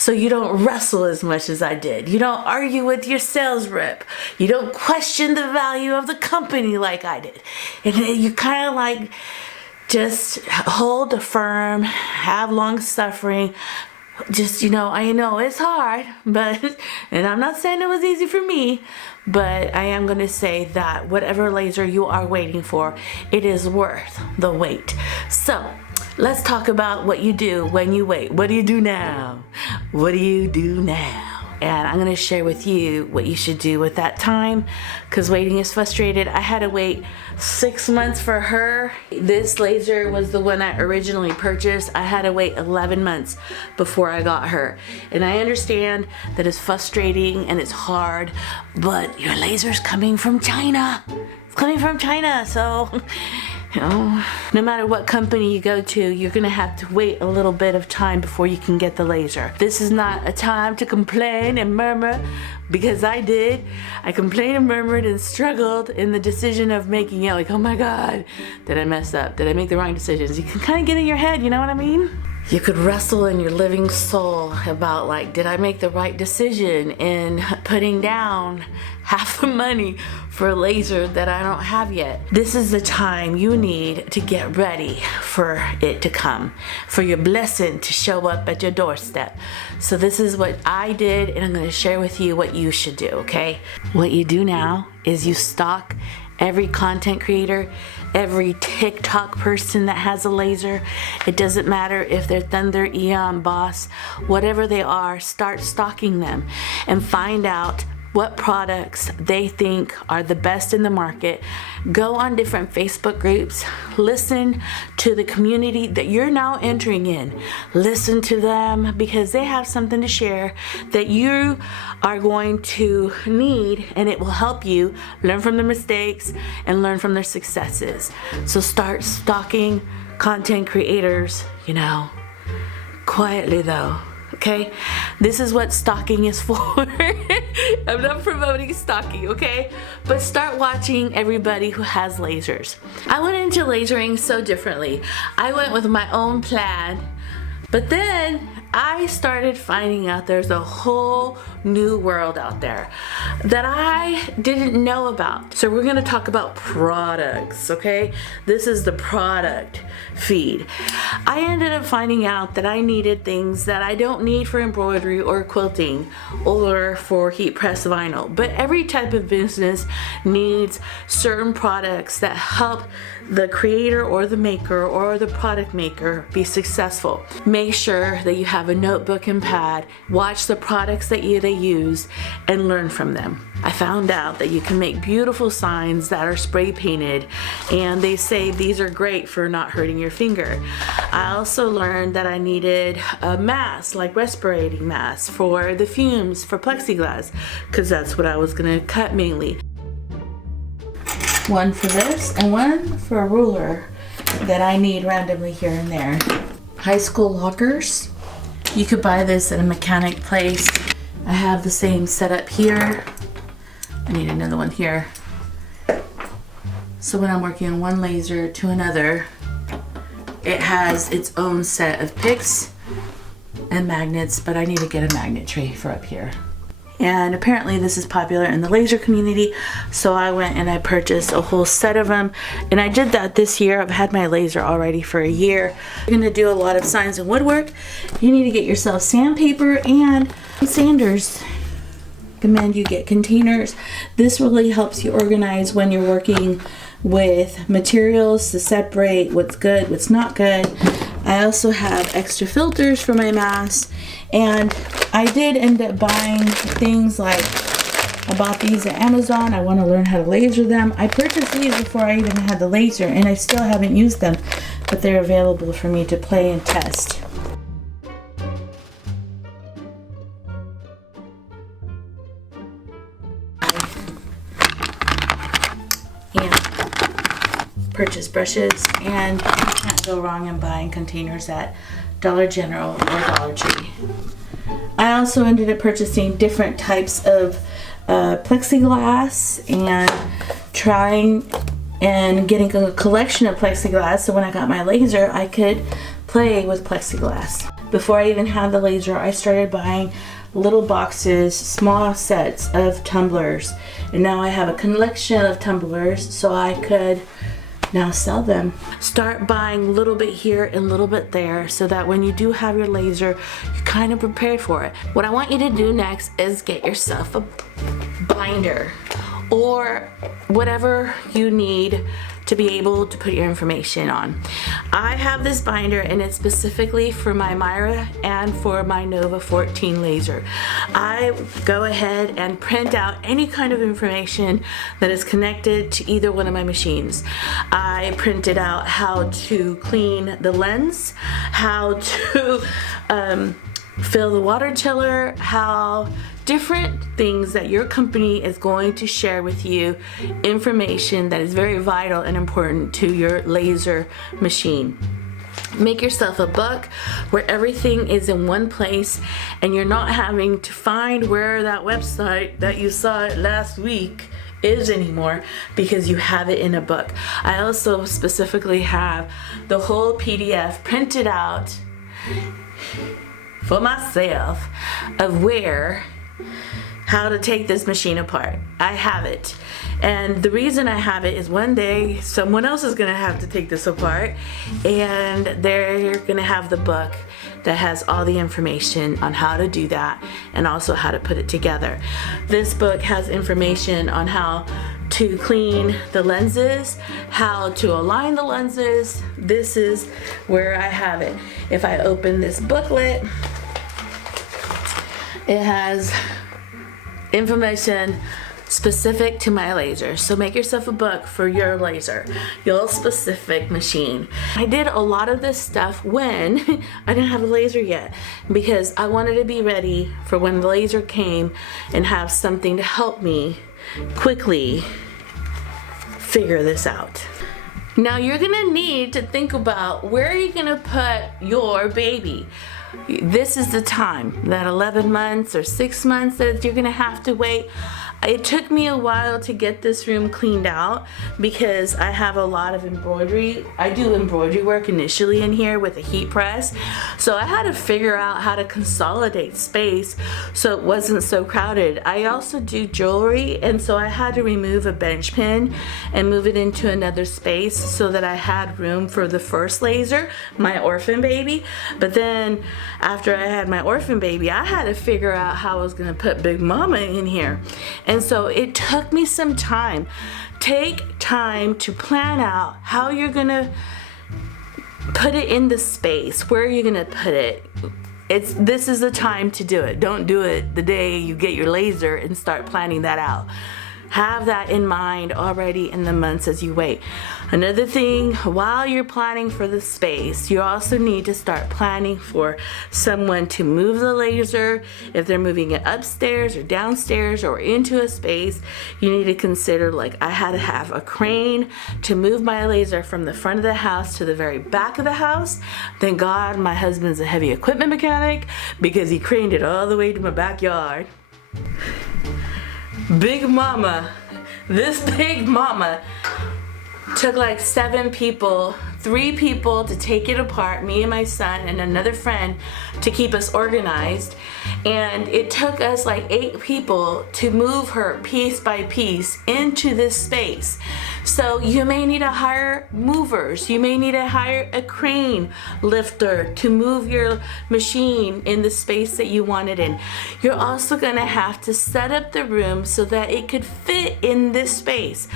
so you don't wrestle as much as I did. You don't argue with your sales rep. You don't question the value of the company like I did. And you kind of like just hold firm, have long suffering. Just, I know it's hard, but, and I'm not saying it was easy for me, but I am going to say that whatever laser you are waiting for, it is worth the wait. So let's talk about what you do when you wait. What do you do now? What do you do now? And I'm gonna share with you what you should do with that time, because waiting is frustrated. I had to wait 6 months for her. This laser was the one I originally purchased. I had to wait 11 months before I got her. And I understand that it's frustrating and it's hard, but your laser's coming from China. It's coming from China, so no matter what company you go to, you're gonna have to wait a little bit of time before you can get the laser. This is not a time to complain and murmur, because I did. I complained and murmured and struggled in the decision of making it, like, oh my God, did I mess up? Did I make the wrong decisions? You can kind of get in your head, you know what I mean? You could wrestle in your living soul about, like, did I make the right decision in putting down half the money for a laser that I don't have yet? This is the time you need to get ready for it to come, for your blessing to show up at your doorstep. So this is what I did, and I'm going to share with you what you should do, okay? What you do now is you stalk every content creator, every TikTok person that has a laser. It doesn't matter if they're Thunder, Aeon, Boss, whatever they are, start stalking them and find out what products they think are the best in the market. Go on different Facebook groups, listen to the community that you're now entering in. Listen to them, because they have something to share that you are going to need, and it will help you learn from their mistakes and learn from their successes. So start stalking content creators, quietly though. Okay, this is what stalking is for. I'm not promoting stalking, okay? But start watching everybody who has lasers. I went into lasering so differently. I went with my own plan, but then I started finding out there's a whole new world out there that I didn't know about. So we're gonna talk about products, okay? This is the product feed. I ended up finding out that I needed things that I don't need for embroidery or quilting or for heat press vinyl, but every type of business needs certain products that help the creator or the maker or the product maker be successful. Make sure that you have a notebook and pad, watch the products that they use, and learn from them. I found out that you can make beautiful signs that are spray painted, and they say these are great for not hurting your finger. I also learned that I needed a mask, like respirating mask for the fumes for plexiglass, because that's what I was gonna cut mainly. One for this and one for a ruler that I need randomly here and there. High school lockers. You could buy this at a mechanic place. I have the same setup here. I need another one here. So when I'm working on one laser to another, it has its own set of picks and magnets, but I need to get a magnet tray for up here. And apparently this is popular in the laser community, so I went and I purchased a whole set of them, and I did that this year. I've had my laser already for a year. You're gonna do a lot of signs and woodwork. You need to get yourself sandpaper and sanders. Recommend you get containers. This really helps you organize when you're working with materials to separate what's good, what's not good. I also have extra filters for my masks, and I did end up buying things like, I bought these at Amazon. I want to learn how to laser them. I purchased these before I even had the laser, and I still haven't used them, but they're available for me to play and test. Purchase brushes, and you can't go wrong in buying containers at Dollar General or Dollar Tree. I also ended up purchasing different types of plexiglass and trying and getting a collection of plexiglass, so when I got my laser I could play with plexiglass. before I even had the laser, I started buying little boxes, small sets of tumblers. And now I have a collection of tumblers so I could now sell them. Start buying a little bit here and a little bit there so that when you do have your laser, you're kind of prepared for it. What I want you to do next is get yourself a binder or whatever you need to be able to put your information on. I have this binder and it's specifically for my Mira and for my Nova12 laser. I go ahead and print out any kind of information that is connected to either one of my machines. I printed out how to clean the lens, how to fill the water chiller, how different things that your company is going to share with you, information that is very vital and important to your laser machine. Make yourself a book where everything is in one place and you're not having to find where that website that you saw it last week is anymore, because you have it in a book. I also specifically have the whole PDF printed out for myself of how to take this machine apart. I have it. And the reason I have it is one day someone else is gonna have to take this apart and they're gonna have the book that has all the information on how to do that and also how to put it together. This book has information on how to clean the lenses, how to align the lenses. This is where I have it. If I open this booklet, it has information specific to my laser. So make yourself a book for your laser, your specific machine. I did a lot of this stuff when I didn't have a laser yet, because I wanted to be ready for when the laser came and have something to help me quickly figure this out. Now you're gonna need to think about where are you gonna put your baby. This is the time, that 11 months or 6 months that you're gonna have to wait. It took me a while to get this room cleaned out because I have a lot of embroidery. I do embroidery work initially in here with a heat press. So I had to figure out how to consolidate space so it wasn't so crowded. I also do jewelry, and so I had to remove a bench pin and move it into another space so that I had room for the first laser, my orphan baby. But then after I had my orphan baby, I had to figure out how I was gonna put Big Mama in here. And so it took me some time. Take time to plan out how you're gonna put it in the space, where you're gonna put it. This is the time to do it. Don't do it the day you get your laser and start planning that out. Have that in mind already in the months as you wait. Another thing, while you're planning for the space, you also need to start planning for someone to move the laser. If they're moving it upstairs or downstairs or into a space, you need to consider, like I had to have a crane to move my laser from the front of the house to the very back of the house. Thank God my husband's a heavy equipment mechanic because he craned it all the way to my backyard. Big Mama, this Big Mama took like 7 people, 3 people to take it apart, me and my son and another friend to keep us organized. And it took us like 8 people to move her piece by piece into this space. So you may need to hire movers. You may need to hire a crane lifter to move your machine in the space that you want it in. You're also gonna have to set up the room so that it could fit in this space.